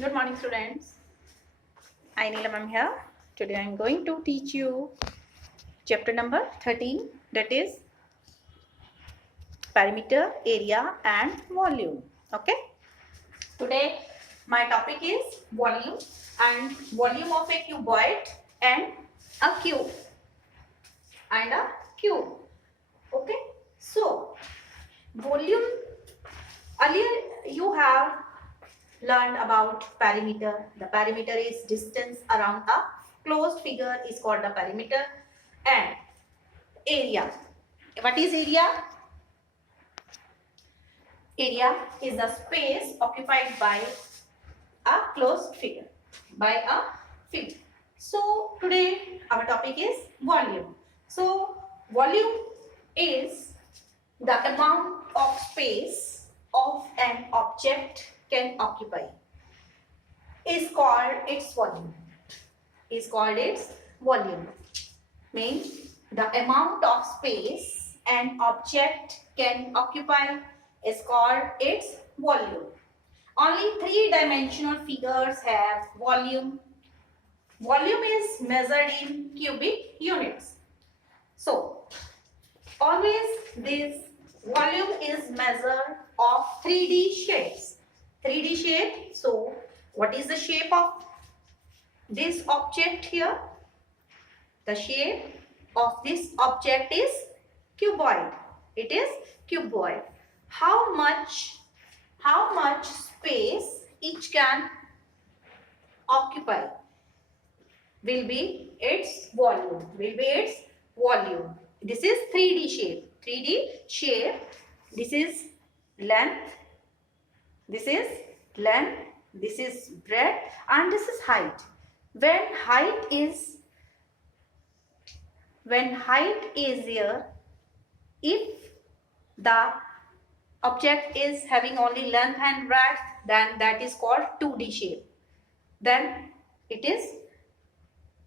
Good morning, students. I Neelam am here. Today I am going to teach you chapter number 13, that is perimeter, area and volume. Okay. Today my topic is volume and volume of a cuboid and a cube and a cube. Okay. So volume, earlier you have learned about perimeter. The perimeter is distance around a closed figure is called the perimeter. And area. What is area? Area is the space occupied by a closed figure. By a figure. So today our topic is volume. So volume is the amount of space of an object can occupy. Is called its volume. Is called its volume. Means the amount of space an object can occupy is called its volume. Only three-dimensional figures have volume. Volume is measured in cubic units. So, always this volume is measured of 3D shapes. 3D shape. So, what is the shape of this object here? The shape of this object is cuboid. It is cuboid. How much space each can occupy will be its volume. Will be its volume. This is 3D shape. 3D shape. This is length. This is length. This is breadth. And this is height. When height is here, if the object is having only length and breadth, then that is called 2D shape. Then it is,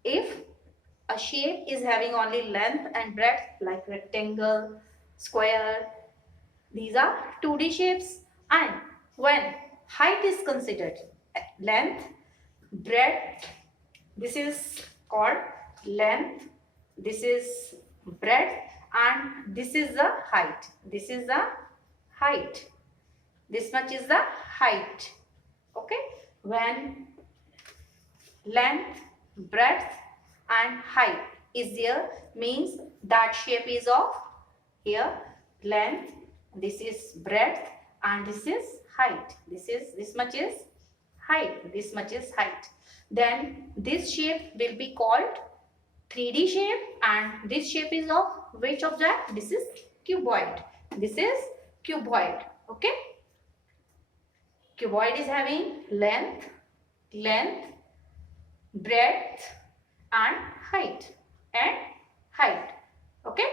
if a shape is having only length and breadth like rectangle, square, these are 2D shapes. And when height is considered, length, breadth, this is called length, this is breadth, and this is the height. This is the height. This much is the height. Okay. When length, breadth and height is there, means that shape is of here length, this is breadth and this is height. This much is height. This much is height. Then this shape will be called 3D shape, and this shape is of which object? This is cuboid. This is cuboid. Okay. Cuboid is having length, breadth and height. Okay.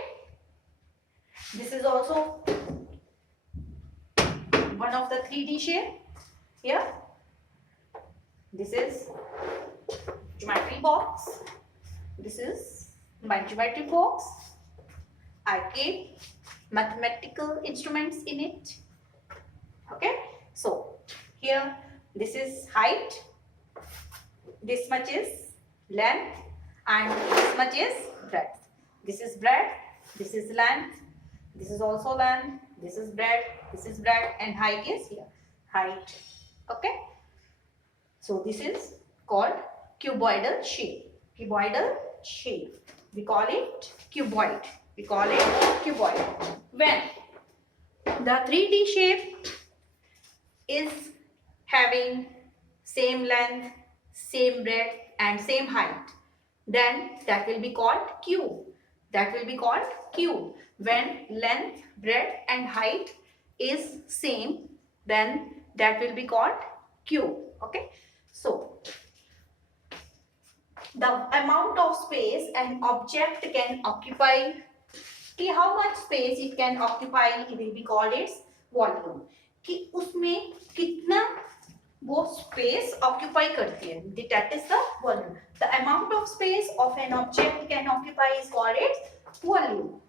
This is also one of the 3D shape. Here. This is geometry box. This is my geometry box. I keep mathematical instruments in it. Okay. So here this is height. This much is length and this much is breadth. This is breadth. This is length. This is also length. This is breadth. This is breadth and height is here. Height. Okay. So this is called cuboidal shape. Cuboidal shape. We call it cuboid. We call it cuboid. When the 3D shape is having same length, same breadth and same height, then that will be called cube. That will be called cube. When length, breadth and height is same, then that will be called cube. Okay. So the amount of space an object can occupy, how much space it can occupy, it will be called its volume. कि उसमें कितना वो space occupy करती है, that is the volume. The amount of space of an object can occupy is called its volume.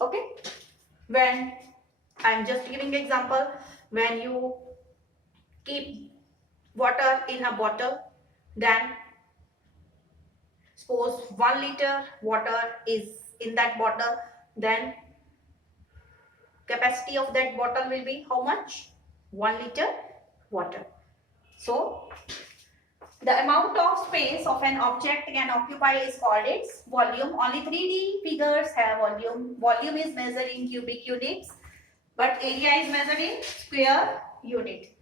Okay. When I am just giving example, when you keep water in a bottle, then suppose 1 liter water is in that bottle, then capacity of that bottle will be how much? 1 liter water. So the amount of space of an object can occupy is called its volume. Only 3D figures have volume. Volume is measured in cubic units, but area is measured in square unit.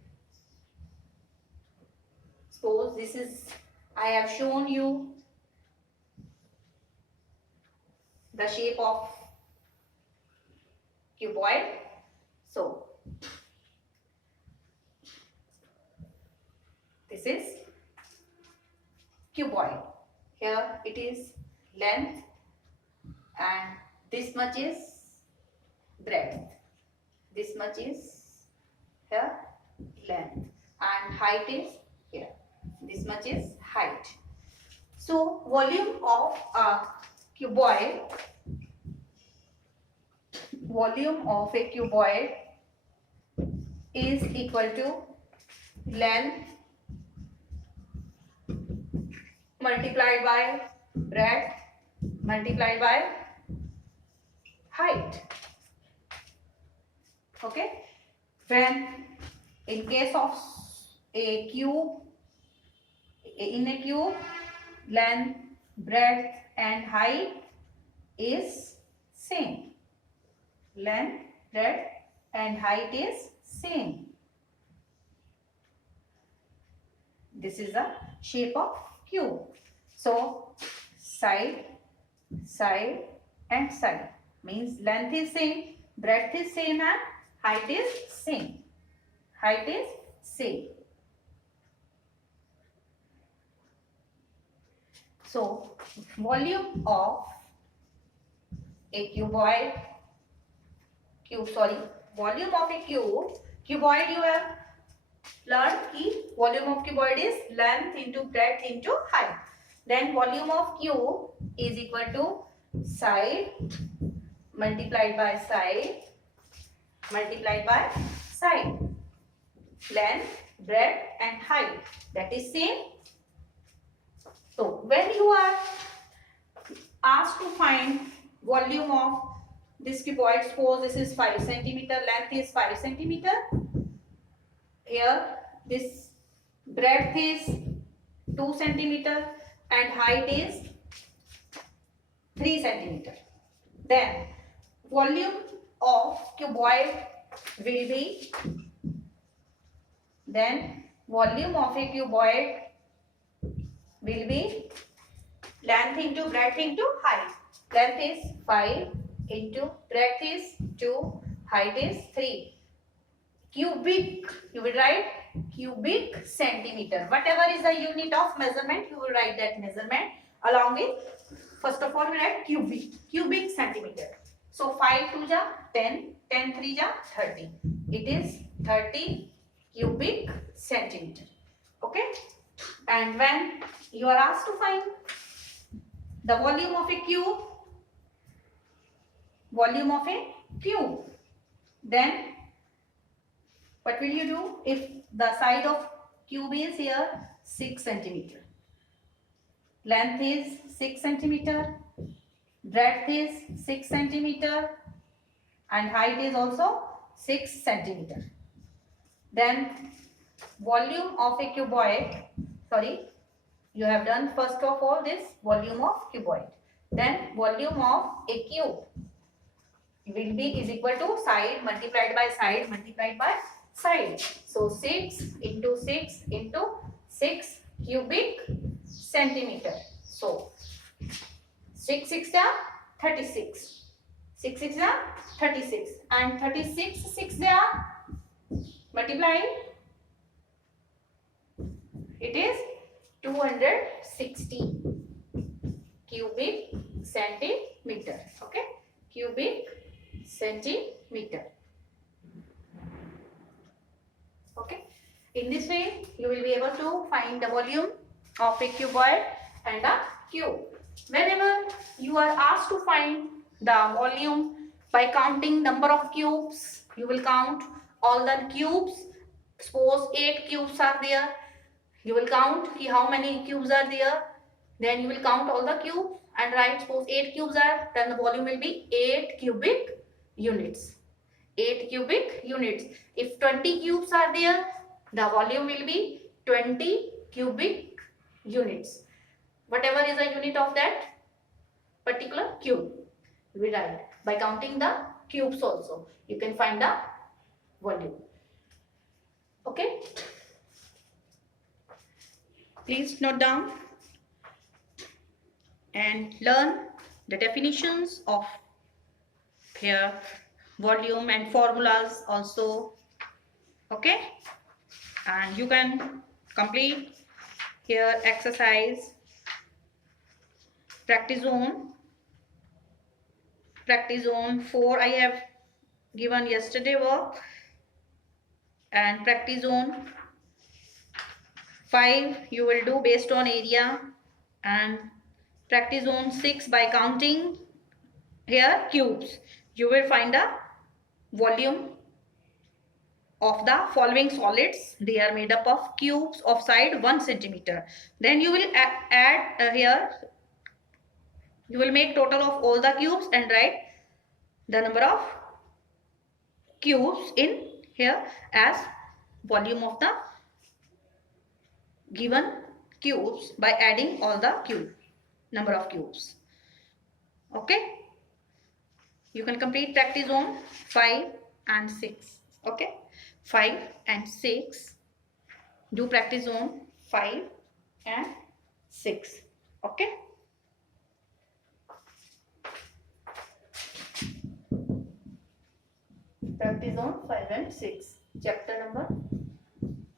Suppose this is, I have shown you the shape of cuboid. So this is cuboid. Here it is length and this much is breadth. This much is here length and height is here. This much is height. So volume of a cuboid, is equal to length multiplied by breadth multiplied by height. Okay, when in case of a cube, length, breadth and height is same. Length, breadth and height is same. This is the shape of cube. So side, side and side means length is same, breadth is same and height is same. Height is same. So volume of a cuboid, volume of a cuboid, you have learned कि volume of cuboid is length into breadth into height. Then volume of cube is equal to side multiplied by side multiplied by side. Length, breadth and height, that is same. So when you are asked to find volume of this cuboid, suppose this is 5 cm, length is 5 cm. Here this breadth is 2 cm and height is 3 cm. Then volume of cuboid will be, length into breadth into height. Length is 5 into breadth is 2, height is 3. Cubic, you will write cubic centimeter. Whatever is the unit of measurement, you will write that measurement along with, first of all we write cubic centimeter. So 5 2 ja 10, 10 3 ja 30. It is 30 cubic centimeter. Okay. And when you are asked to find the volume of a cube, then what will you do? If the side of cube is here 6 centimeter, length is 6 centimeter, breadth is 6 centimeter and height is also 6 centimeter. Then volume of a cuboid, you have done first of all this volume of cuboid. Then volume of a cube will be is equal to side multiplied by side multiplied by side. So 6 into 6 into 6 cubic centimeter. So 6 6 are 36. 6 6 are 36 and 36 6 they are multiplying. It is 260 cubic centimeter. Okay, cubic centimeter. Okay, in this way you will be able to find the volume of a cuboid and a cube. Whenever you are asked to find the volume by counting number of cubes, you will count all the cubes. Suppose 8 cubes are there, You will count how many cubes are there. Then you will count all the cubes and write, suppose 8 cubes are, then the volume will be 8 cubic units. 8 cubic units. If 20 cubes are there, the volume will be 20 cubic units. Whatever is the unit of that particular cube, we write. By counting the cubes also, you can find the volume. Okay? Please note down and learn the definitions of here volume and formulas also. Okay, and you can complete here exercise practice zone 4 I have given yesterday work, and practice zone 5 you will do based on area, and practice zone 6 by counting here cubes you will find the volume of the following solids. They are made up of cubes of side 1 centimeter. Then you will add here, you will make total of all the cubes and write the number of cubes in here as volume of the given cubes by adding all the number of cubes. Okay, you can complete practice zone 5 and 6. Okay, 5 and 6, do practice zone 5 and 6. Okay, practice zone 5 and 6, chapter number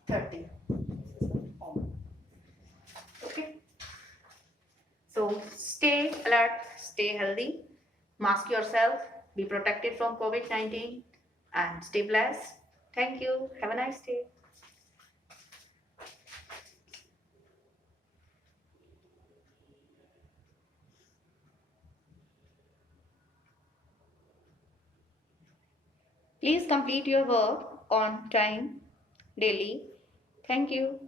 30. Okay, so stay alert, stay healthy, mask yourself, be protected from COVID-19, and stay blessed. Thank you. Have a nice day. Please complete your work on time daily. Thank you.